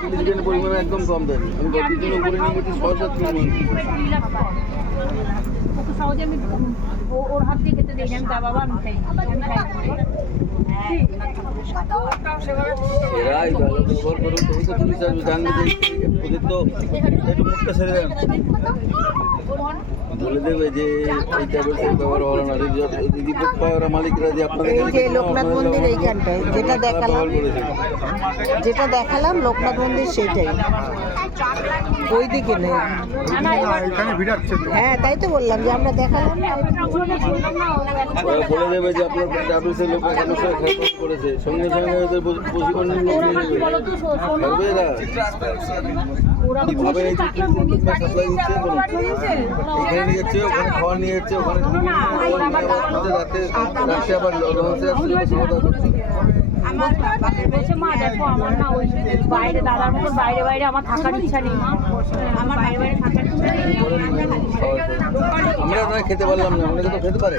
চিকেনের পরিমাণ একদম কম দেয়। আমি গতদিন উপরে নিয়ে গেছি 6-7 কিলো। ওকে সহজে আমি ওর হাত দিয়ে খেতে দিই না, আমি তা বাবা আমি খাই। এরা এই ভালো ব্যবহার করুন, তুমি তো পুলিশ আসবে, জানবে যে ওদের তো একটু মুখটা ছেড়ে দেন, বলে দেবে যে এই ট্যাবলেটের ব্যবহার হলো না। রিপোর্ট পাওয়ার মালিকরা যে আপনাদের এই যে লোকনাথ মন্দির এইখানটায় যেটা দেখালাম লোকনাথ মন্দির সেইটাই, ওইদিকে নেই। হ্যাঁ তাই তো বললাম যে আমরা দেখালাম না। ওরা বলে দেবে যে আপনার ট্যাবলেটের লোক এখানে খেয়াল করেছে, সঙ্গে সঙ্গে ওদের প্রশিক্ষণ থাকবে। এরা কীভাবে এই সাপ্লাই দিচ্ছে, এখানে নিয়ে যাচ্ছে, ওখানে খাওয়া নিয়ে যাচ্ছে, ওখানে রাতে রাতে আবার লঞ্চে আসছে, আমার বলছে মা দেখো আমার না ওই বাইরে দাদার মতো বাইরে বাইরে আমার থাকার ইচ্ছা নেই, আমার বাইরে বাইরে থাকার ইচ্ছা নেই। আমরা না খেতে পারলাম না, অনেকে তো খেতে পারে।